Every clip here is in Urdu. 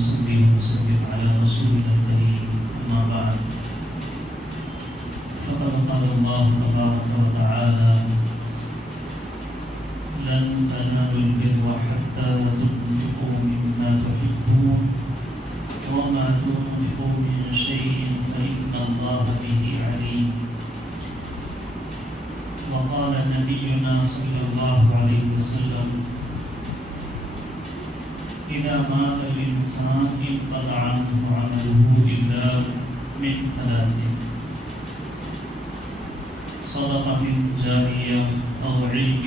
نصلي ونسلم على رسولنا الكريم أما بعد فقد قال الله تبارك وتعالى لن تنالوا البر حتى تنفقوا مما تحبون وما تنفقوا من شيء فإن الله به عليم. وقال نبينا صلى الله عليه وسلم إذا مات الإنسان انقطع عنه عمله إلا من ثلاث: صدقة جارية أو علم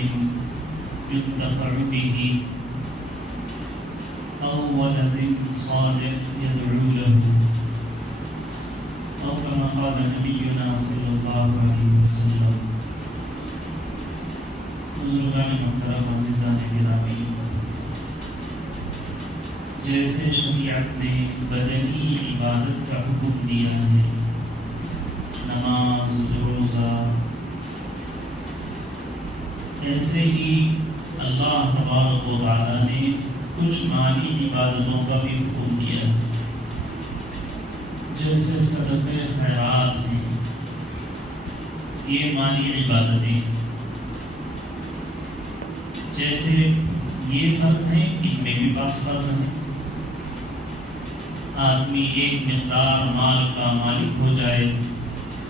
ينتفع به أو ولد صالح يدعو له، أو كما قال نبينا صلى الله عليه وسلم. بزرگان محترم عزیزان گرامی، جیسے شریعت نے بدنی عبادت کا حکم دیا ہے، نماز روزہ، ایسے ہی اللہ تبارک و تعالی نے کچھ مالی عبادتوں کا بھی حکم دیا ہے، جیسے صدقے خیرات ہیں، یہ مالی عبادتیں جیسے یہ فرض ہیں، ان میں بھی پاس فرض ہیں. آدمی ایک مقدار مال کا مالک ہو جائے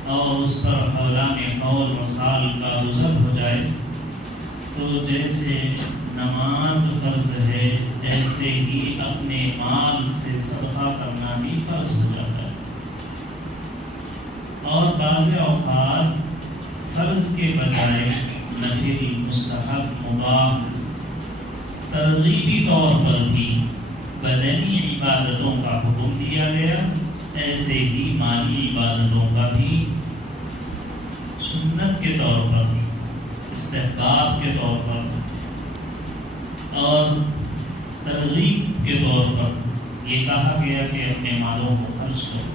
اور اس پر حولان حول و سال کا گزر ہو جائے تو جیسے نماز فرض ہے ایسے ہی اپنے مال سے صدقہ کرنا بھی فرض ہو جاتا ہے. اور بعض اوقات فرض کے بجائے نفل، مستحب، مباح، ترغیبی طور پر بھی بدنی عبادتوں کا حکم دیا گیا، ایسے ہی مالی عبادتوں کا بھی سنت کے طور پر، استحباب کے طور پر اور ترغیب کے طور پر یہ کہا گیا کہ اپنے مالوں کو خرچ کرو.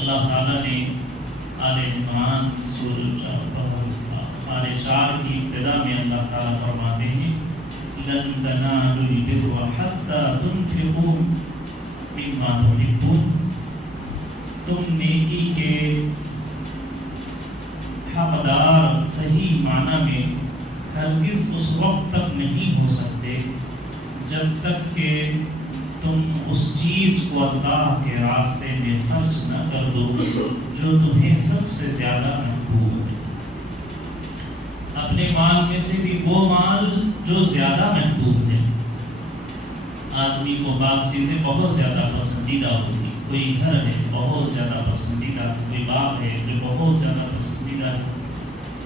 اللہ تعالیٰ نے آل عمران سورہ آل 4 کی ابتدا میں اللہ تعالیٰ فرماتے ہیں لن تنالوا البر حتى تنفقوا مما تحبون. تم نیکی کے حقدار صحیح معنی میں ہرگز اس وقت تک نہیں ہو سکتے جب تک کہ تم اس چیز کو اللہ کے راستے میں خرچ نہ کر دو جو تمہیں سب سے زیادہ محبوب ہے. اپنے مال میں سے بھی وہ مال جو زیادہ محبوب ہے. آدمی کو بعض چیزیں بہت زیادہ پسندیدہ ہوتی، کوئی گھر ہے بہت زیادہ پسندیدہ، کوئی باغ ہے جو بہت زیادہ پسندیدہ ہے،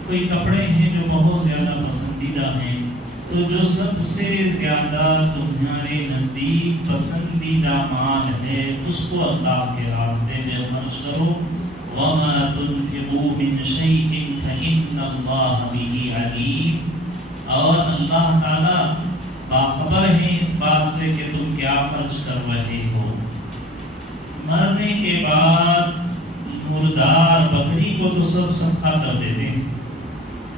کوئی کپڑے ہیں جو بہت زیادہ پسندیدہ ہیں. تو جو سب سے زیادہ تمہارے نزدیک پسندیدہ مال ہے اس کو اللہ کے راستے میں خرچ کرو. وَمَا تُنْفِقُوا مِنْ شَيْءٍ فَإِنَّ اللَّهَ بِهِ عَلِيمٌ. اور اللہ تعالیٰ باخبر ہیں اس بات سے کہ تم کیا خرچ کر رہے ہو. مرنے کے بعد مردار بکری کو تو سب صدقہ کر دیتے ہیں،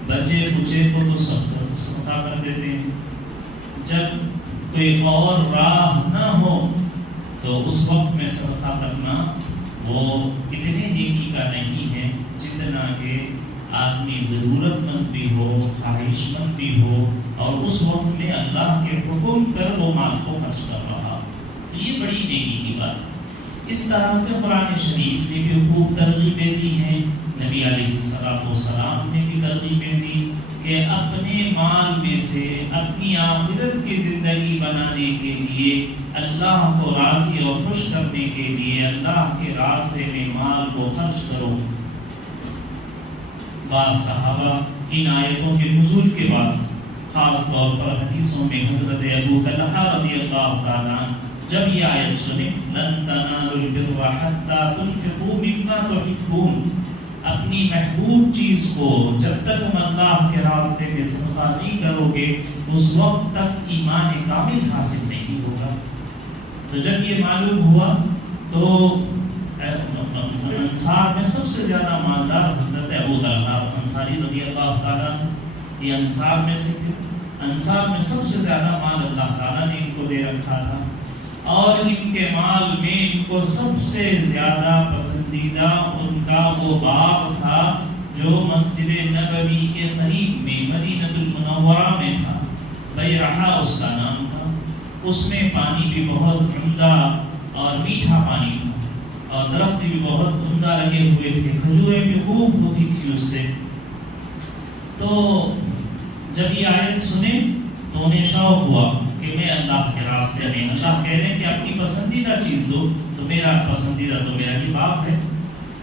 بچے بچے کو تو سب صدقہ کر دیتے ہیں. جب کوئی اور راہ نہ ہو تو اس وقت میں صدقہ کرنا وہ اتنے نیکی کا نہیں ہے جتنا کہ آدمی ضرورت مند بھی ہو، خواہش مند بھی ہو اور اس وقت میں اللہ کے حکم پر وہ مال کو خرچ کر رہا. تو یہ بڑی نیکی کی بات ہے. اس طرح سے قرآن شریف نے بھی خوب ترغیبیں دی ہیں، نبی علیہ السلام نے بھی ترغیبیں دی کہ اپنے مال میں سے اپنی آخرت کی زندگی بنانے کے لیے، اللہ کو راضی اور خوش کرنے کے لیے اللہ کے راستے میں مال کو خرچ کرو. بعض صحابہ ان آیتوں کے نزول کے بعد خاص طور پر حدیثوں میں حضرت ابو طلحہ رضی اللہ تعالیٰ جب یہ آیت سنیں لن تنالوا البر حتى تنفقوا مما تحبون، اپنی محبوب چیز کو جب تک تم اللہ کے راستے میں صدقہ نہیں کرو گے اس وقت تک ایمان کامل حاصل نہیں ہوگا. تو جب یہ معلوم ہوا تو انصار میں سب سے زیادہ مالدار حضرت ابو طلحہ انصاری رضی اللہ تعالیٰ، یہ انصار میں سے انصار میں سب سے زیادہ مال اللہ تعالیٰ نے ان کو دے رکھا تھا. اور ان کے مال میں ان کو سب سے زیادہ پسندیدہ ان کا وہ باغ تھا جو مسجد نبوی کے قریب میں مدینہ المنورہ میں تھا، بیرحا اس کا نام تھا۔ اس میں پانی بھی بہت عمدہ اور میٹھا پانی تھا، اور درخت بھی بہت عمدہ لگے ہوئے تھے، کھجوریں بھی خوب ہوتی تھی اس سے۔ تو جب یہ آیت سنے تو انہیں شوق ہوا کہ میں اللہ کے راستے میں، اللہ کہہ رہے ہیں کہ اپنی پسندیدہ چیز دو، تو میرا پسندیدہ تو میرا ہی باغ ہے۔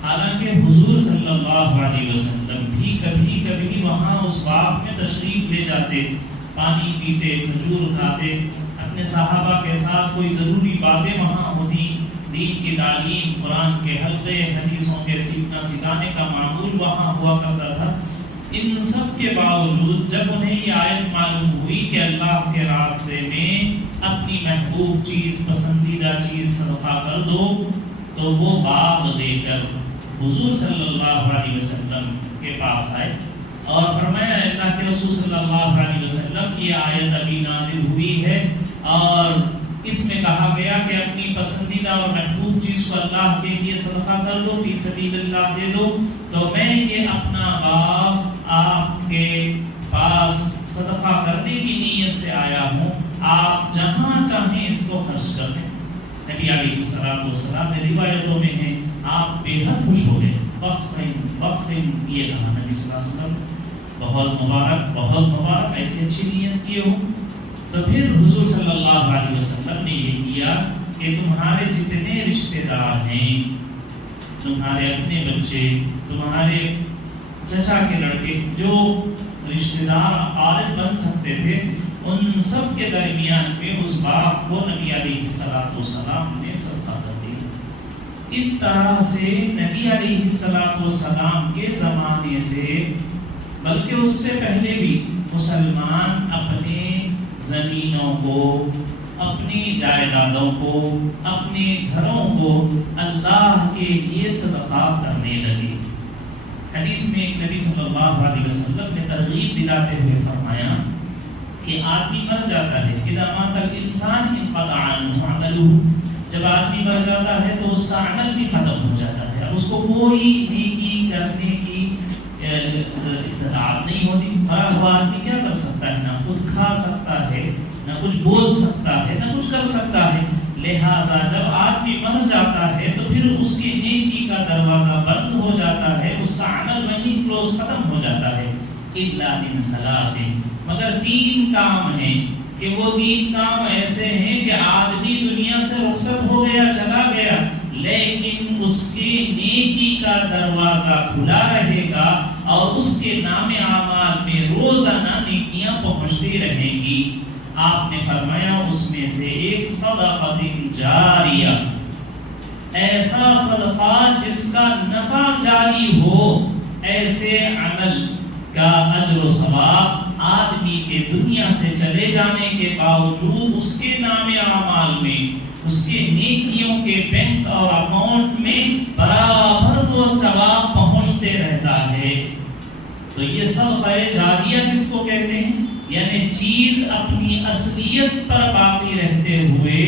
حالانکہ حضور صلی اللہ علیہ وسلم بھی کبھی کبھی وہاں اس باغ میں تشریف لے جاتے، پانی پیتے، کھجور کھاتے، اپنے صحابہ کے ساتھ کوئی ضروری باتیں وہاں ہوتی، دین کی تعلیم، قرآن کے حلقے، حدیثوں کے سیکھنا سکھانے کا معمول وہاں ہوا کرتا تھا۔ ان سب کے باوجود جب انہیں یہ آیت معلوم ہوئی کہ اللہ کے راستے میں اپنی محبوب چیز، پسندیدہ چیز صدقہ کر دو، تو وہ باغ لے کر حضور صلی اللہ علیہ وسلم کے پاس آئے اور فرمایا اللہ کے رسول صلی اللہ علیہ وسلم کی آیت ابھی نازل ہوئی ہے اور اس میں کہا گیا کہ اپنی پسندیدہ اور محبوب چیز کو اللہ کے لیے صدقہ کر دو، فی سبیل اللہ دے دو، تو میں یہ اپنا باغ آپ کے پاس صدقہ کرنے کی نیت سے آیا ہوں، آپ جہاں چاہیں اس کو خرچ کر دیں۔ نبی علیہ السلام میں روایتوں میں ہے آپ بے حد خوش ہو گئے، بخرن یہ کہا نبی صلی اللہ علیہ وسلم، بہت مبارک، بہت مبارک، ایسی اچھی نیت کیے ہو۔ تو پھر حضور صلی اللہ علیہ وسلم نے یہ کیا کہ تمہارے جتنے رشتہ دار ہیں، تمہارے اپنے بچے، تمہارے چچا کے لڑکے، جو رشتہ دار قارب بن سکتے تھے، ان سب کے درمیان میں اس باغ کو نبی علیہ السلام نے صدقہ کر دیا۔ اس طرح سے نبی علیہ السلام کے زمانے سے، بلکہ اس سے پہلے بھی مسلمان اپنے زمینوں کو، اپنی جائیدادوں کو، اپنے گھروں کو اللہ کے لیے صدقہ کرنے لگے۔ حدیث میں ایک نبی صلی اللہ علیہ وسلم نے ترغیب دلاتے ہوئے فرمایا کہ آدمی مر جاتا ہے، اذا مات الانسان انقطع عنہ عملہ، جب آدمی مر جاتا ہے تو اس کا عمل بھی ختم ہو جاتا ہے، اس کو کوئی نیکی کرنے کی استطاعت نہیں ہوتی۔ مرا ہوا آدمی کیا کر سکتا ہے؟ نہ خود کھا سکتا ہے، نہ کچھ بول سکتا ہے، نہ کچھ کر سکتا ہے۔ لہٰذا جب آدمی مر جاتا ہے تو پھر اس کی نیکی کا دروازہ بند ہو جاتا ہے، اس کا عمل وہیں کلوز ختم ہو جاتا ہے۔ الا من ثلاث، مگر تین کام ہیں کہ وہ تین کام ایسے ہیں کہ آدمی دنیا سے رخصت ہو گیا، چلا گیا، لیکن اس کی نیکی کا دروازہ کھلا رہے گا اور اس کے نام اعمال میں روزانہ نیکیاں پہنچتی رہیں گی۔ آپ نے فرمایا اس میں سے ایک صدقہ جاریہ، ایسا صدقہ جس کا نفع جاری ہو، ایسے عمل کا اجر و ثواب آدمی کے دنیا سے چلے جانے کے باوجود اس کے نام اعمال میں، اس کے نیکیوں کے بینک اور اکاؤنٹ میں برابر وہ ثواب پہنچتے رہتا ہے۔ تو یہ صدقہ جاریہ کس کو کہتے ہیں؟ یعنی چیز اپنی اصلیت پر باقی رہتے ہوئے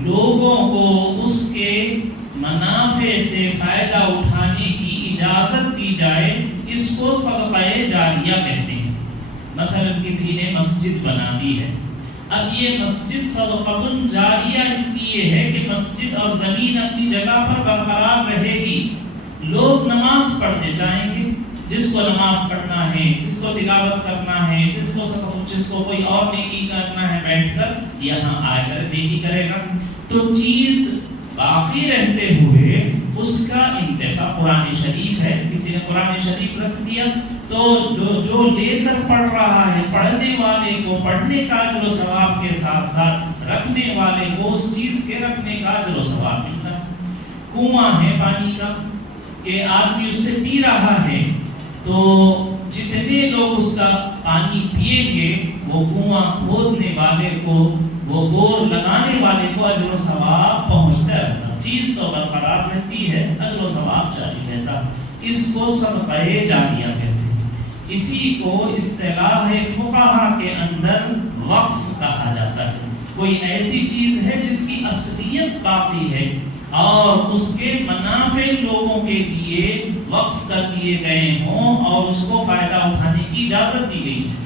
لوگوں کو اس کے منافع سے فائدہ اٹھانے کی اجازت دی جائے، اس کو صدقہ جاریہ کہتے ہیں۔ مثلا کسی نے مسجد بنا دی ہے، اب یہ مسجد صدقہ جاریہ اس لیے ہے کہ مسجد اور زمین اپنی جگہ پر برقرار رہے گی، لوگ نماز پڑھنے جائیں گے، جس کو نماز پڑھنا ہے، جس کو تلاوت کرنا ہے، جس کو کوئی اور نیکی کرنا ہے، بیٹھ کر یہاں آ کر نیکی کرے گا۔ تو چیز باقی رہتے ہوئے اس کا انتفاع، قرآن شریف ہے، کسی نے قرآن شریف رکھ دیا تو جو لے کر پڑھ رہا ہے، پڑھنے والے کو پڑھنے کا اجر و ثواب کے ساتھ ساتھ رکھنے والے کو اس چیز کے رکھنے کا اجر و ثواب ملتا ہے۔ کنواں ہے پانی کا کہ آدمی اس سے پی رہا ہے، تو جتنے لوگ اس کا پانی پیئیں گے وہ کنواں کھودنے والے کو، وہ بور لگانے والے کو اجر و ثواب پہنچتا رہتا، چیز تو برقرار رہتی ہے، اجر و ثواب جاری رہتا۔ اس کو صدقہ جاریہ کہتے ہیں۔ اسی کو اصطلاح فقہا کے اندر وقف کہا جاتا ہے۔ کوئی ایسی چیز ہے جس کی اصلیت باقی ہے اور اس کے منافع لوگوں کے لیے وقف کر دیے گئے ہوں اور اس کو فائدہ اٹھانے کی اجازت دی گئی ہے۔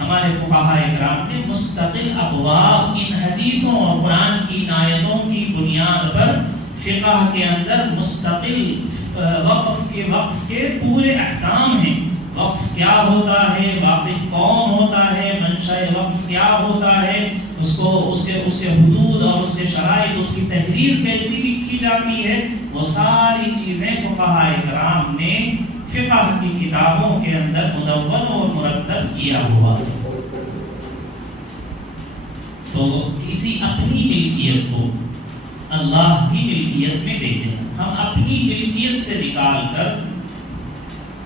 ہمارے فقہاء کرام نے مستقل ابواب ان حدیثوں اور قرآن کی آیتوں کی بنیاد پر فقہ کے اندر مستقل وقف کے پورے احکام ہیں۔ وقف کیا ہوتا ہے، واقف کون ہوتا ہے، منشأ وقف کیا ہوتا ہے، اس کے حدود اور اس کے شرائط، اس کی تحریر کیسی لکھی جاتی ہے، وہ ساری چیزیں فقہاء کرام نے فقہ کی کتابوں کے اندر مدون اور مرتب کیا ہوا۔ تو کسی اپنی ملکیت کو اللہ کی ملکیت میں دے دینا، ہم اپنی ملکیت سے نکال کر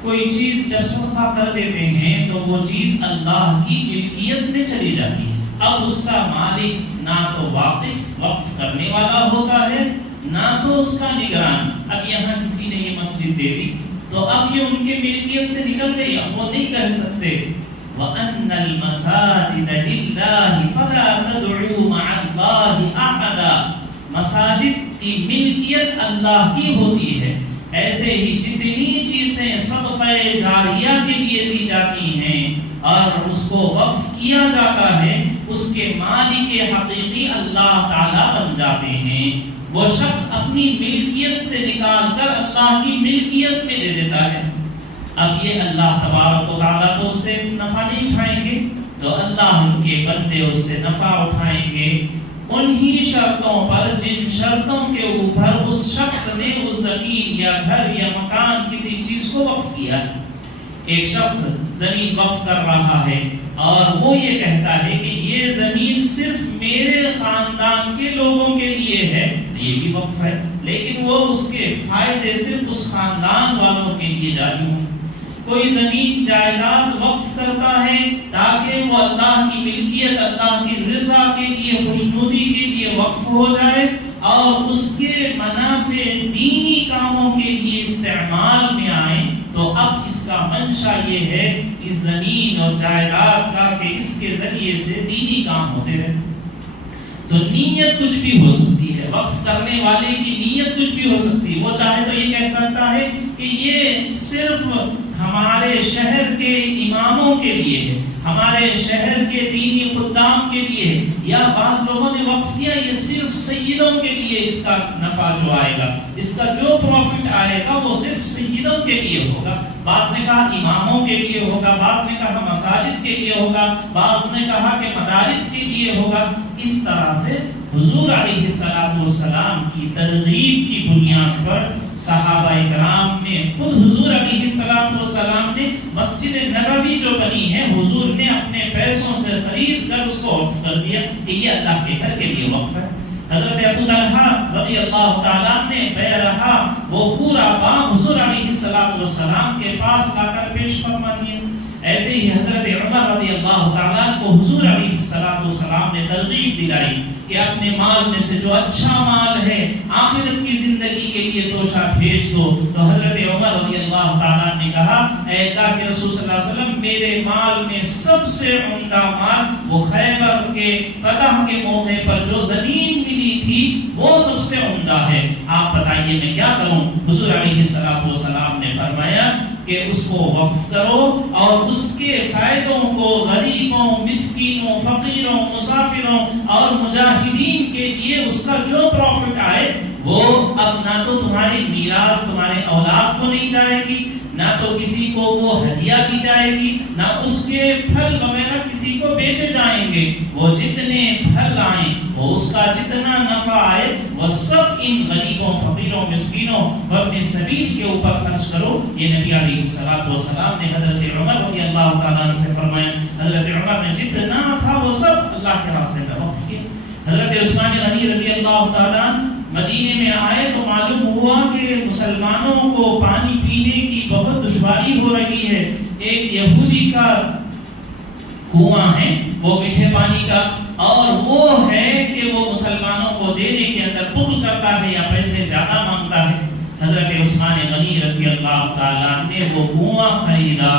کوئی چیز جب صدقہ کر دیتے ہیں تو وہ چیز اللہ کی ملکیت میں چلی جاتی ہے۔ اب اس کا مالک نہ تو وقف کرنے والا ہوتا ہے، نہ تو اس کا نگران۔ اب یہاں کسی نے یہ مسجد دے دی تو اب یہ ان کے ملکیت سے نکل گئی، اب وہ نہیں کہہ سکتے وَأَنَّ الْمَسَاجِدَ لِلَّهِ فَلَا تَدْعُوا مَعَ اللَّهِ أَحَدًا۔ مساجد کی ملکیت اللہ کی ہوتی ہے، ایسے ہی جتنی چیزیں صدقہ جاریہ کے لیے دی جاتی ہیں اور اس کو وقف کیا جاتا ہے، اس کے مالک حقیقی اللہ تعالیٰ بن جاتے ہیں۔ وہ شخص اپنی ملکیت سے نکال کر اللہ کی ملکیت میں دے دیتا ہے۔ اب یہ اللہ تبارک و تعالیٰ تو اس سے نفع نہیں اٹھائیں گے، تو اللہ کے بندے اس سے نفع اٹھائیں گے انہی شرطوں پر جن شرطوں کے اوپر اس شخص نے اس زمین یا گھر یا مکان کسی چیز کو وقف کیا۔ ایک شخص زمین وقف کر رہا ہے اور وہ یہ کہتا ہے کہ یہ زمین صرف میرے خاندان کے لوگوں کے لیے ہے، یہ بھی وقف ہے، لیکن وہ اس کے فائدے صرف اس خاندان والوں کے لیے جاری ہوں۔ کوئی زمین جائیداد وقف کرتا ہے تاکہ وہ اللہ کی ملکیت، اللہ کی رضا کے لیے، خوشنودی کے لیے وقف ہو جائے اور اس کے منافع دینی کاموں کے لیے استعمال میں آئیں، تو اب اس کا منشا یہ ہے اس زمین اور جائیداد کا کہ اس کے ذریعے سے دینی کام ہوتے ہیں۔ تو نیت کچھ بھی ہو سکتی ہے، وقف کرنے والے کی نیت کچھ بھی ہو سکتی ہے۔ وہ چاہے تو یہ کہہ سکتا ہے کہ یہ صرف ہمارے شہر کے اماموں کے لیے ہے، ہمارے شہر کے دینی خدام کے لیے ہے، یا بعض لوگوں نے وقف کیا یہ صرف سیدوں کے لیے اس کا نفع جو آئے گا، اس کا جو پروفٹ آئے گا وہ صرف سیدوں کے لیے ہوگا۔ بعض نے کہا اماموں کے لیے ہوگا، بعض نے کہا مساجد کے لیے ہوگا، بعض نے کہا کہ مدارس کے لیے ہوگا۔ اس طرح سے حضور علیہ السلام کی ترغیب کی بنیاد پر صحابہ کرام نے، خود حضور علیہ السلام نے مسجد نبوی جو بنی ہے حضور نے اپنے پیسوں سے خرید کر اس کو وقف کر دیا کہ یہ اللہ کے گھر کے لیے وقف ہے۔ حضرت ابو طلحہ رضی اللہ تعالیٰ نے بیرہا وہ پورا باغ حضور علیہ السلام کے پاس لا کر پیش فرما دیا۔ ایسے ہی حضرت عمر رضی اللہ تعالیٰ کو حضور علیہ السلام نے ترغیب دلائی کہ اپنے مال میں سے جو اچھا مال ہے آخرت کی زندگی کے لیے توشہ بھیج دو۔ تو حضرت عمر رضی اللہ تعالیٰ نے کہا اے اللہ کے رسول صلی اللہ علیہ وسلم، میرے مال میں سب سے عمدہ مال وہ خیبر کے فتح کے موقع پر جو زمین ملی تھی وہ سب سے عمدہ ہے، آپ بتائیے میں کیا کروں؟ حضور علیہ السلام نے فرمایا کہ اس کو وقف کرو اور اس کے فائدوں کو غریبوں، مسکینوں، فقیروں، مسافروں اور مجاہدین کے لیے اس کا جو پروفٹ آئے وہ اب نہ تو تمہاری میراث تمہارے اولاد کو نہیں جائے گی، نہ تو کسی کو وہ ہدیہ کی جائے گی، نہ اس کے پھل وغیرہ کسی کو بیچے جائیں گے۔ وہ جتنے پھل آئیں، وہ اس کا جتنا نفع آئے، وہ سب ان غریبوں، فقیروں، مسکینوں و ابن سبیل کے اوپر خرچ کرو۔ یہ نبی علیہ السلام نے حضرت عمر رضی اللہ تعالیٰ عنہ سے فرمایا۔ حضرت عمر نے جتنا تھا وہ سب اللہ کے راستے میں وقف کیا۔ حضرت عثمان غنی رضی اللہ تعالیٰ مدینے میں آئے تو معلوم ہوا کہ مسلمانوں کو پانی پینے کی بہت دشواری ہو رہی ہے۔ ایک یہودی کا کنواں ہے وہ میٹھے پانی کا، اور وہ ہے کہ وہ مسلمانوں کو دینے کے اندر بخل کرتا ہے یا پیسے زیادہ مانگتا ہے۔ حضرت عثمان غنی رضی اللہ تعالیٰ نے وہ کنواں خریدا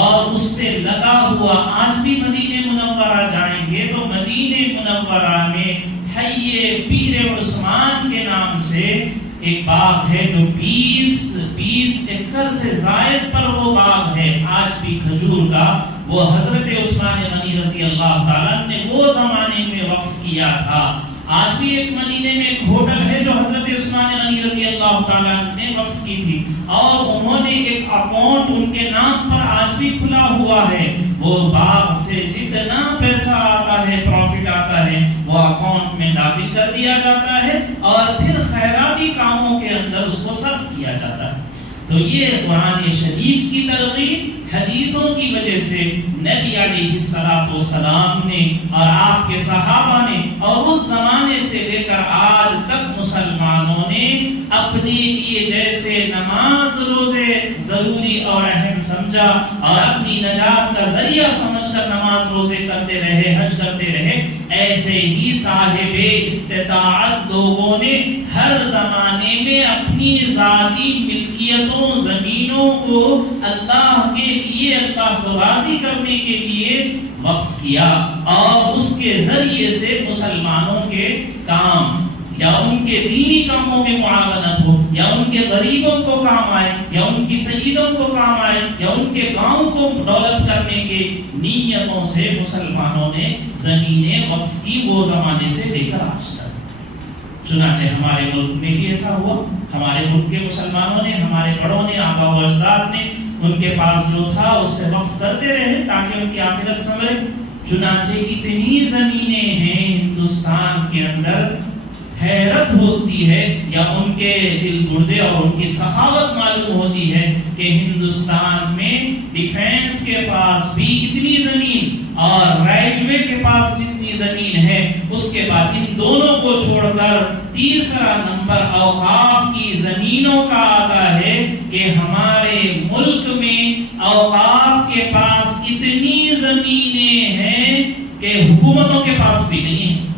اور اس سے لگا ہوا، آج بھی مدینہ منورہ جائیں گے تو مدینہ منورہ میں حی پیر عثمان کے نام سے ایک باغ ہے جو 20 ایکڑ سے زائد پر وہ باغ ہے آج بھی کھجور کا، وہ حضرت عثمان غنی رضی اللہ تعالیٰ نے وہ زمانے میں وقف کیا تھا۔ آج بھی ایک مدینے میں ایک ہوٹل ہے جو حضرت عثمان غنی رضی اللہ تعالیٰ نے وقف کی تھی، اور انہوں نے ایک اکاؤنٹ ان کے نام پر آج بھی کھلا ہوا ہے۔ وہ باغ سے جتنا پیسہ آتا ہے، پروفٹ آتا ہے، وہ اکاؤنٹ میں داخل کر دیا جاتا ہے اور پھر خیراتی کاموں کے اندر اس کو صرف کیا جاتا ہے۔ تو یہ قرآن شریف کی ترغیب حدیثوں کی وجہ سے نبی علیہ السلام نے اور آپ کے صحابہ نے اور اس زمانے سے لے کر آج تک مسلمانوں نے اپنے لیے جیسے نماز روزے ضروری اور اہم سمجھا اور اپنی نجات کا ذریعہ سمجھ کر نماز روزے کرتے رہے، حج کرتے رہے، ایسے ہی صاحب استطاعت لوگوں نے ہر زمانے میں اپنی ذاتی ملکیتوں، زمینوں کو اللہ کے لیے، اللہ کو راضی کرنے کے لیے وقف کیا، اور اس کے ذریعے سے مسلمانوں کے کام یا ان کے دینی کاموں میں معاونت ہو، یا ان کے غریبوں کو کام آئے، یا ان کی سیدوں کو کام آئے، یا ان کے گاؤں کو ڈیولپ کرنے کے نیتوں سے مسلمانوں نے زمینیں وقف کی، وہ زمانے سے لے کر آج تک۔ چنانچہ ہمارے ملک میں بھی ایسا ہوا، ہمارے ملک کے مسلمانوں نے، ہمارے بڑوں نے، آبا و اجداد نے ان کے پاس جو تھا اس سے وقف کرتے رہے تاکہ ان کی آخرت سنورے۔ چنانچہ اتنی زمینیں ہیں ہندوستان کے اندر، حیرت ہوتی ہے یا ان کے دل گردے اور ان کی سخاوت معلوم ہوتی ہے کہ ہندوستان میں ڈیفینس کے پاس بھی اتنی زمین اور ریلوے کے پاس جتنی زمین ہے، اس کے بعد ان دونوں کو چھوڑ کر تیسرا نمبر اوقاف کی زمینوں کا آتا ہے کہ ہمارے ملک میں اوقاف کے پاس اتنی زمینیں ہیں کہ حکومتوں کے پاس بھی نہیں ہیں،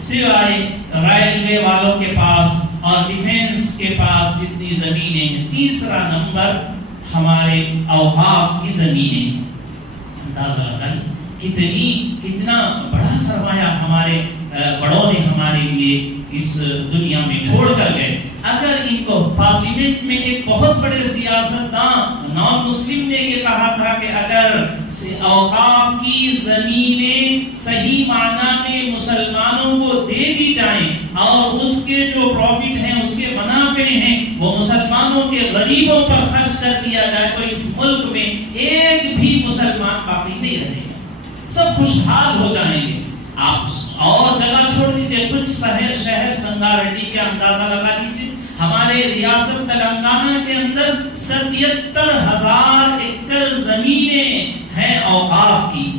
سوائے ریلوے والوں کے پاس اور ڈیفینس کے پاس جتنی زمینیں ہیں، تیسرا نمبر ہمارے اوقاف کی زمینیں ہیں۔ اندازہ لگائیے کتنا بڑا سرمایہ ہمارے بڑوں نے ہمارے لیے اس دنیا میں چھوڑ کر گئے۔ اگر ان کو پارلیمنٹ میں ایک بہت بڑے سیاستدان نان مسلم نے یہ کہا تھا کہ اگر اوقاف کی زمینیں صحیح معنی میں مسلمانوں کو دے دی جائیں اور اس کے جو پروفٹ ہیں، اس کے منافع ہیں، وہ مسلمانوں کے غریبوں پر خرچ کر دیا جائے تو اس ملک میں ایک بھی مسلمان باقی نہیں رہے گا، سب خوشحال ہو جائیں گے۔ آپ اور جگہ چھوڑ دیجئے، کچھ شہر سنگاریڈی کے اندازہ لگا لیجئے، ہمارے ریاست تلنگانہ کے اندر 77,000 ایکڑ زمینیں ہیں اوقاف کی،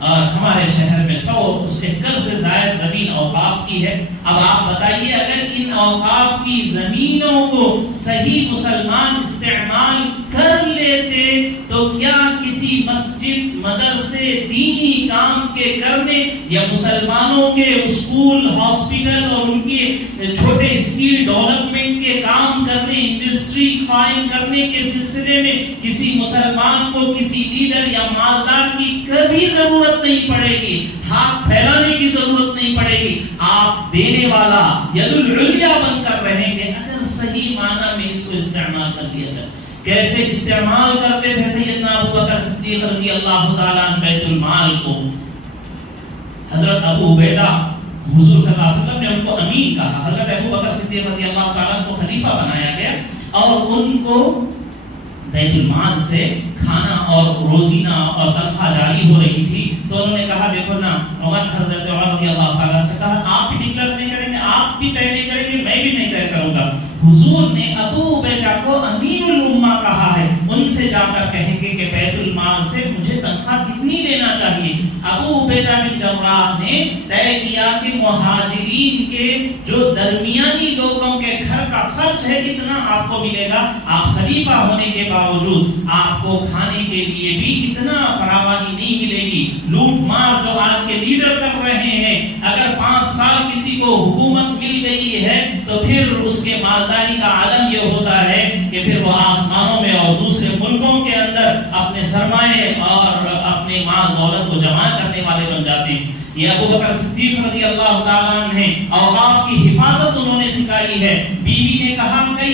اور ہمارے شہر میں 100 ایکڑ سے زائد زمین اوقاف کی ہے۔ اب آپ بتائیے اگر ان اوقاف کی زمینوں کو صحیح مسلمان استعمال کر لیتے تو کیا کسی مسجد، مدرسے، دینی کام کے کرنے یا مسلمانوں کے اسکول، ہاسپٹل اور ان کے چھوٹے اسکل ڈیولپمنٹ کے کام کرنے، انڈسٹری قائم کرنے کے سلسلے میں کسی مسلمان کو کسی لیڈر یا مالدار کی کبھی ضرورت نہیں پڑے گی، ہاتھ پھیلانے کی ضرورت نہیں پڑے گی، آپ دینے والا ید العلیہ بن کر رہیں گے اگر صحیح معنی میں اس کو استعمال کر لیا جائے۔ کیسے استعمال کرتے تھے سیدنا ابو بکر صدیق رضی اللہ تعالیٰ عنہ بیت المال کو؟ حضرت ابو عبیدہ، حضور صلی اللہ علیہ وسلم نے ان کو امین کہا، حضرت ابو بکر صدیق رضی اللہ تعالیٰ عنہ کو خلیفہ بنایا گیا اور ان کو بیت المال سے کھانا اور روزینہ اور تنخواہ جاری ہو رہی تھی، تو انہوں نے کہا دیکھو نا، حضرت عمر رضی اللہ تعالیٰ سے کہا آپ بھی ڈکلیئر نہیں کریں گے، آپ بھی طے نہیں کریں گے، میں بھی نہیں طے کروں گا۔ حضور نے ابو عبیدہ کو امین الامہ کہا ہے، ان سے جا کر کہیں گے کہ بیت المال سے مجھے تنخواہ کتنی لینا چاہیے۔ ابو عبیدہ بن جراح نے طے کیا کہ مہاجرین کے جو درمیانی لوگوں کے گھر کا خرچ ہے اتنا آپ کو ملے گا، آپ خلیفہ ہونے کے باوجود آپ کو کھانے کے لیے بھی اتنا فراوانی نہیں ملے گی۔ لوٹ مار جو آج کے لیڈر کر رہے ہیں، اگر 5 سال کسی کو حکومت مل گئی ہے تو پھر اس کے مالداری کا عالم یہ ہوتا ہے کہ پھر وہ آسمانوں میں اور دوسرے ملکوں کے اندر اپنے سرمایے اور اپنے مال دولت کو جمع کرنے والے بن جاتے ہیں۔ یہ ابو بکر صدیق رضی اللہ تعالیٰ عنہ نے اوقاف کی حفاظت انہوں نے سکھائی ہے. بیوی نے کہا کئی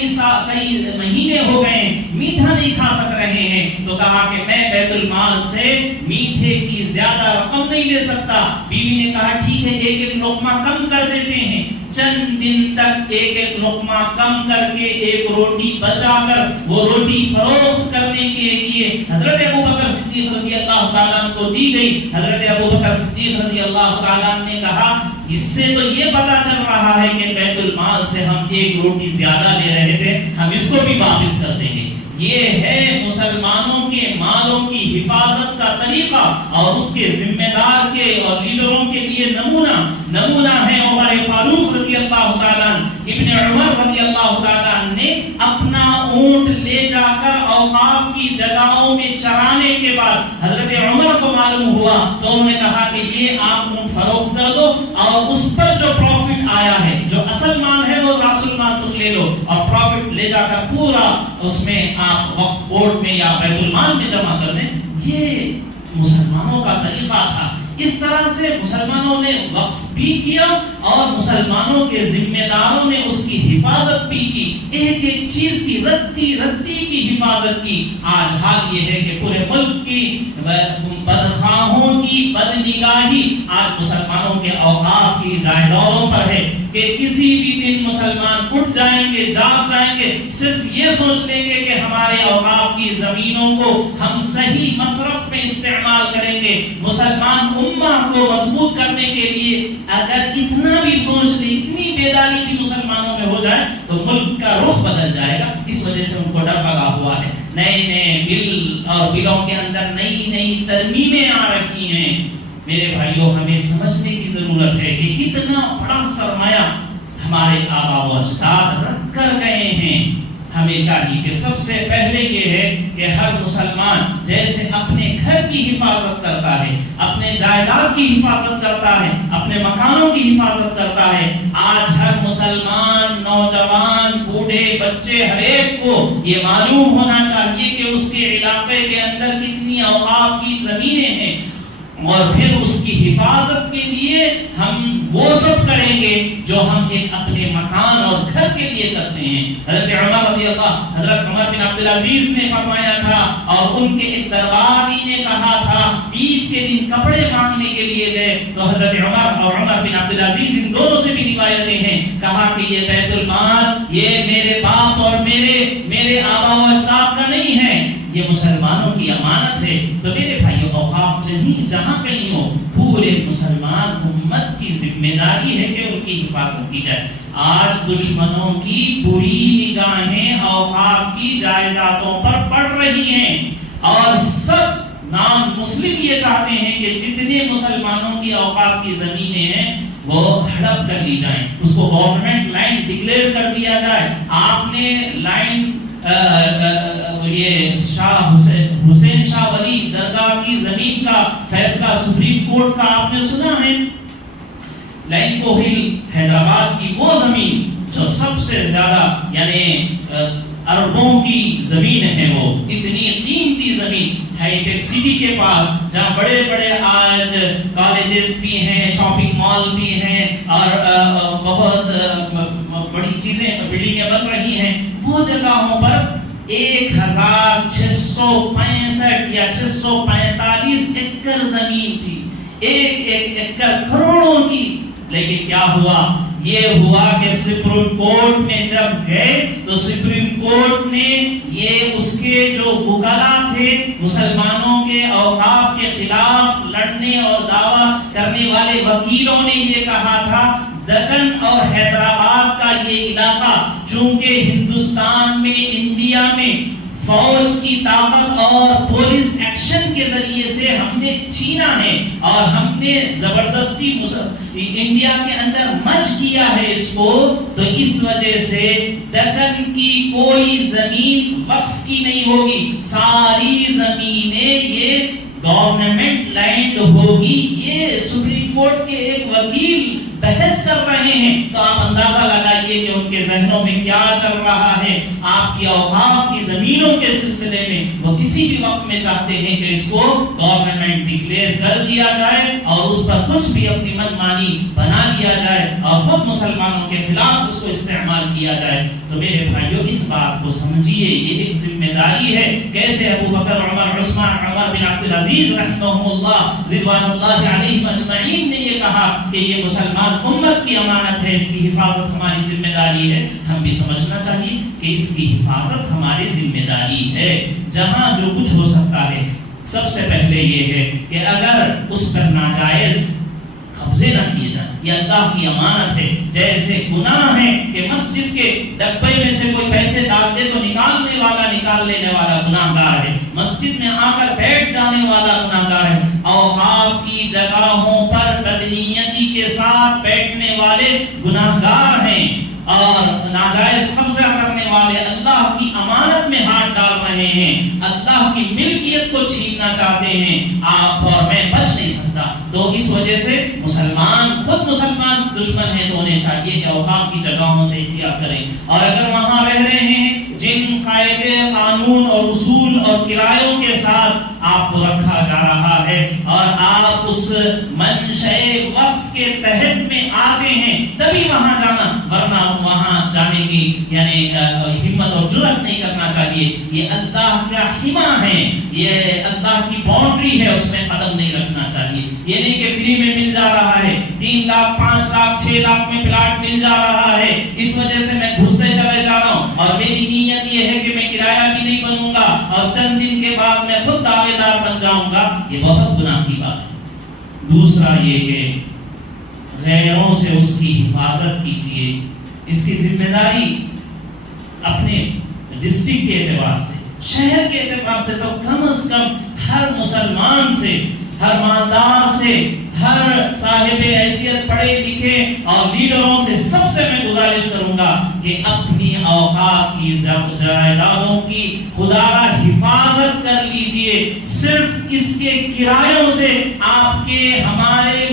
مہینے ہو گئے میٹھا نہیں کھا سک رہے ہیں، تو کہا کہ میں بیت المال سے میٹھے کی زیادہ رقم نہیں لے سکتا. بیوی نے کہا ٹھیک ہے ایک ایک لقمہ کم کر دیتے ہیں. چند دن تک ایک ایک لقمہ کم کر کے ایک روٹی بچا کر وہ روٹی فروخت کرنے کے لیے حضرت ابو بکر صدیق رضی اللہ تعالیٰ عنہ کو دی گئی. حضرت ابو بکر صدیق رضی اللہ تعالیٰ عنہ نے کہا اس سے تو یہ پتا چل رہا ہے کہ بیت المال سے ہم ایک روٹی زیادہ لے رہے تھے، ہم اس کو بھی واپس کر دیں گے. یہ ہے مسلمانوں کے مالوں کی حفاظت کا طریقہ اور اس کے ذمہ دار کے اور لیڈروں کے لیے نمونہ ہے. عمر فاروق رضی اللہ تعالیٰ ابن عمر رضی اللہ تعالیٰ نے اپنا اونٹ لے جا کر اوقاف کی جگہوں میں چرانے کے بعد حضرت عمر کو معلوم ہوا تو انہوں نے کہا کہ یہ آپ اونٹ فروخت کر دو اور اس پر جو پروفٹ آیا ہے، جو اصل مال ہے وہ راس المال تم لے لو اور پروفٹ لے جا کر پورا اس میں آپ وقف بورڈ میں یا بیت المال میں جمع کر دیں. یہ مسلمانوں کا طریقہ تھا. اس طرح سے مسلمانوں نے وقف بھی کیا اور مسلمانوں کے ذمہ داروں نے اس کی حفاظت بھی کی، ایک ایک چیز کی رتی کی حفاظت کی. آج حال یہ ہے کہ پورے ملک کی بدخواہوں کی بدنگاہی آج مسلمانوں کے اوقاف کی جائیدادوں پر ہے کہ کسی بھی دن مسلمان اٹھ جائیں گے، جاگ جائیں گے، صرف یہ سوچ لیں گے کہ ہمارے اوقاف کی زمینوں کو ہم صحیح مصرف میں استعمال کریں گے. مسلمان امہ کو مضبوط کرنے کے لیے اگر اتنا بھی سوچ لیں، اتنی بیداری بھی مسلمانوں میں ہو جائے تو ملک کا رخ بدل جائے گا. اس وجہ سے ان کو ڈر لگا ہوا ہے. نئے بل اور بلوں کے اندر نئی ترمیمیں آ رہی ہیں. میرے بھائیوں ہمیں سمجھنے کی ضرورت ہے کہ کتنا بڑا سرمایہ ہمارے آبا و اجداد رکھ کر گئے ہیں. ہمیں چاہیے کہ سب سے پہلے یہ ہے کہ ہر مسلمان جیسے اپنے گھر کی حفاظت کرتا ہے، اپنے جائیداد کی حفاظت کرتا ہے، اپنے مکانوں کی حفاظت کرتا ہے، آج ہر مسلمان نوجوان بوڑھے بچے ہر ایک کو یہ معلوم ہونا چاہیے کہ اس کے علاقے کے اندر کتنی اوقاف کی زمینیں ہیں اور پھر اس کی حفاظت کے لیے ہم وہ سب کریں گے جو ہم ایک اپنے مکان اور گھر کے لیے کرتے ہیں. حضرت عمر بن عبدالعزیز نے فرمایا تھا اور ان کے ایک درباری نے کہا تھا، عید کے دن کپڑے مانگنے کے لیے گئے تو حضرت عمر اور عمر بن عبدالعزیز ان دونوں سے بھی روایتیں ہیں، کہا کہ یہ بیت المال یہ میرے باپ اور میرے آبا و اجداد کا نہیں ہے، یہ مسلمانوں کی امانت ہے. تو میرے بھائیوں اوقاف جہاں کہیں ہو پورے مسلمان امت کی ذمہ داری ہے کہ ان کی حفاظت کی جائے. آج دشمنوں کی بری نگاہیں اوقاف کی جائیدادوں پر پڑ رہی ہیں اور سب نام مسلم یہ چاہتے ہیں کہ جتنے مسلمانوں کی اوقاف کی زمینیں ہیں وہ ہڑپ کر لی جائیں، اس کو گورنمنٹ لینڈ ڈکلیئر کر دیا جائے. آپ نے لائن یہ حسین شاہ ولی درگاہ کی زمین کا فیصلہ سپریم کورٹ کا آپ نے سنا ہے. لائن کو ہل حیدرآباد کی وہ زمین جو سب سے زیادہ یعنی اربوں کی زمین ہے، وہ اتنی قیمتی زمین ہائی ٹیک سٹی کے پاس جہاں بڑے آج کالجز بھی ہیں، شاپنگ مال بھی ہیں اور بہت بڑی چیزیں بلڈنگیں بن رہی ہیں، وہ جگہوں پر 1665 یا 645 ایکڑ زمین تھی، ایک ایکڑ کروڑوں کی. لیکن کیا ہوا؟ یہ ہوا کہ سپریم کورٹ میں جب گئے تو سپریم کورٹ نے یہ اس کے جو وکلاء تھے مسلمانوں کے اوقاف کے خلاف لڑنے اور دعویٰ کرنے والے وکیلوں نے یہ کہا تھا دکن اور حیدرآباد کا یہ علاقہ چونکہ ہندوستان میں انڈیا میں فوج کی طاقت اور پولیس ایکشن کے ذریعے سے ہم نے چھینا ہے اور ہم نے زبردستی انڈیا کے اندر مچ کیا ہے اس کو، تو اس وجہ سے دکن کی کوئی زمین وقف کی نہیں ہوگی، ساری زمینیں یہ گورنمنٹ لینڈ ہوگی. یہ سپریم کورٹ کے ایک وکیل بحث کر رہے ہیں تو آپ اندازہ لگائیے کہ ان کے ذہنوں میں کیا چل رہا ہے۔ آپ کی اوقاف کی زمینوں کے سلسلے میں وہ کسی بھی وقت میں چاہتے ہیں کہ اس کو گورنمنٹ ڈکلیئر کر دیا جائے اور اس پر کچھ بھی اپنی من مانی بنا دیا جائے اور خود مسلمانوں کے خلاف اس کو استعمال کیا جائے۔ تو میرے بھائیوں اس بات کو سمجھیے، یہ ایک ذمہ داری ہے۔ کیسے ابو بکر، عمر، عثمان، عمر بن عبد العزیز رحمہم اللہ رضوان اللہ علیہم اجمعین نے یہ کہا کہ یہ مسلمان امت کی امانت ہے، اس کی حفاظت ہماری ذمہ داری ہے۔ ہم بھی سمجھنا چاہیے کہ اس کی حفاظت ہماری ذمہ داری ہے۔ جہاں جو کچھ ہو سکتا ہے، سب سے پہلے یہ ہے کہ اگر اس پر ناجائز قبضے نہ کیے جائیں، یہ اللہ کی امانت ہے۔ جیسے گناہ ہے کہ مسجد کے ڈبے میں سے کوئی پیسے ڈال دے تو نکالنے والا نکال لینے والا گناہگار ہے، مسجد میں آ کر بیٹھ جانے والا گناہگار ہے، اوقاف کی جگہوں پر بدنیتی کے ساتھ بیٹھنے والے گناہگار ہیں، اور ناجائز قبضہ کرنے والے اللہ کی امانت میں ہاتھ ڈال رہے ہیں، اللہ کی ملکیت کو چھیننا چاہتے ہیں۔ آپ اور میں بچ نہیں سکتا۔ تو اس وجہ سے مسلمان خود مسلمان دشمن ہیں، تو انہیں چاہیے کہ اوقاف کی جگہوں سے احتیاط کریں، اور اگر وہاں رہ رہے ہیں جن قاعدے قانون اور اصول اور کرایوں کے ساتھ آپ کو رکھا جا رہا ہے اور آپ اس منشأ وقف کے تحت میں آتے ہیں تبھی وہاں جانا، ورنہ وہاں جانے کی یعنی ہمت اور جرأت نہیں کرنا چاہیے۔ یہ اللہ کا حما ہے، یہ اللہ کی باؤنڈری ہے، اس میں قدم نہیں رکھنا چاہیے۔ یہ نہیں کہ فری میں مل جا رہا ہے، 3 لاکھ 5 لاکھ 6 لاکھ میں پلاٹ مل جا رہا ہے، اس وجہ سے میں گھستے چلے جا رہا ہوں اور میری نیت یہ ہے کہ میں کرایہ بھی نہیں بنوں گا اور چند دن کے بعد میں خود دعوے دار بن جاؤں گا۔ یہ بہت گناہ کی بات ہے۔ دوسرا یہ کہ غیروں سے اس کی حفاظت کیجیے، اس کی ذمہ داری اپنے ڈسٹرکٹ کے اعتبار سے، شہر کے اعتبار سے تو کم از کم ہر مسلمان سے، ہر مالدار سے، ہر صاحب حیثیت پڑھے لکھے اور لیڈروں سے سب سے میں گزارش کروں گا کہ اپنی اوقاف کی جائیدادوں کی خدا را حفاظت کر لیجئے۔ صرف اس کے کرایوں سے آپ کے ہمارے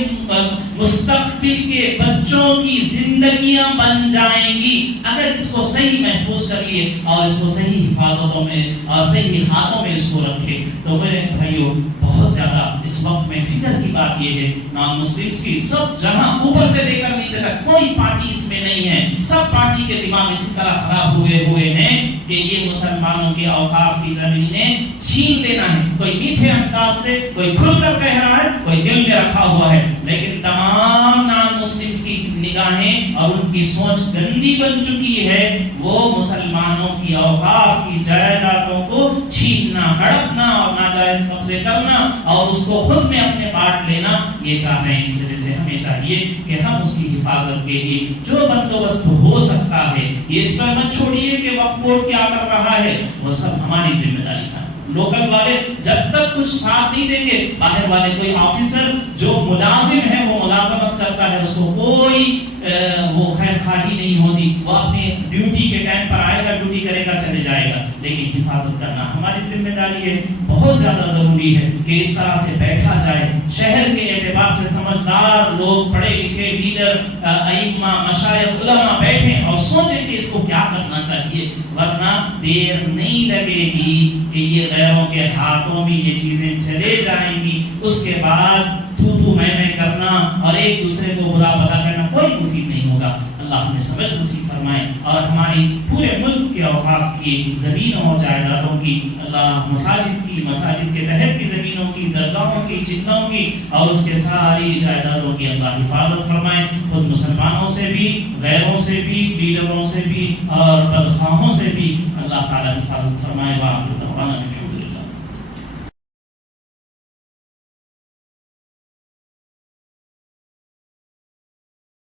مستقبل کے بچوں کی زندگیاں بن جائیں گی اگر اس کو صحیح محفوظ کر لیے اور اس کو صحیح حفاظتوں میں اور صحیح ہاتھوں میں اس کو رکھے۔ تو میرے بھائیوں بہت زیادہ اس وقت میں فکر کی بات یہ ہے، نان مسلمس کی سب جہاں اوپر سے لے کر نیچے تک کوئی پارٹی اس میں نہیں ہے، سب پارٹی کے دماغ اسی طرح خراب ہوئے ہیں کہ یہ مسلمانوں کے اوقاف کی زمینیں چھین لینا ہے۔ کوئی میٹھے انداز سے، کوئی کھل کر کہہ رہا ہے، کوئی دل میں رکھا ہوا ہے، لیکن تمام نان مسلمس کی نگاہیں اور ان کی سوچ گندی بن چکی ہے۔ وہ مسلمانوں کی اوقاف کی جائیدادوں کو چھیننا، ہڑپنا اور ناجائز قبضے کرنا اور اس کو خود میں اپنے پارٹ لینا یہ چاہ رہے ہیں۔ اس وجہ سے ہمیں چاہیے کہ ہم اس کی حفاظت کے لیے جو بندوبست ہو سکتا ہے، یہ اس پر مت چھوڑیے کہ وقت بورڈ کیا کر رہا ہے، وہ سب ہماری ذمہ داری ہے۔ لوکل والے جب تک کچھ ساتھ نہیں دیں گے، باہر والے کوئی آفیسر جو ملازم ہے وہ ملازمت کرتا ہے، اس کو کوئی وہ خیر خواہی نہیں ہوتی، وہ اپنے ڈیوٹی کے ٹائم پر آئے گا، ڈیوٹی کرے گا، چلے جائے گا، لیکن حفاظت کرنا ہماری ذمہ داری ہے۔ بہت زیادہ ضروری ہے کہ اس طرح سے بیٹھا جائے، شہر کے اعتبار سے سمجھدار لوگ، پڑھے لکھے لیڈر، ائمہ، مشائخ، علماء بیٹھیں اور سوچیں کہ اس کو کیا کرنا چاہیے، ورنہ دیر نہیں لگے گی کہ یہ غیروں کے ہاتھوں میں یہ چیزیں چلے جائیں گی۔ اس کے بعد تو میں کرنا اور ایک دوسرے کو برا بھلا کرنا کوئی مفید نہیں ہوگا۔ اللہ ہمیں سمجھ نصیب فرمائے اور ہماری پورے ملک کے اوقاف کی زمینوں اور جائیدادوں کی، اللہ مساجد کے تحت کی زمینوں کی، درگاہوں کی، چتوں کی اور اس کے ساری جائیدادوں کی اللہ حفاظت فرمائے۔ خود مسلمانوں سے بھی، غیروں سے بھی، لیڈروں سے بھی اور بدخواہوں سے بھی اللہ تعالی حفاظت فرمائے۔ وآخر دعوانا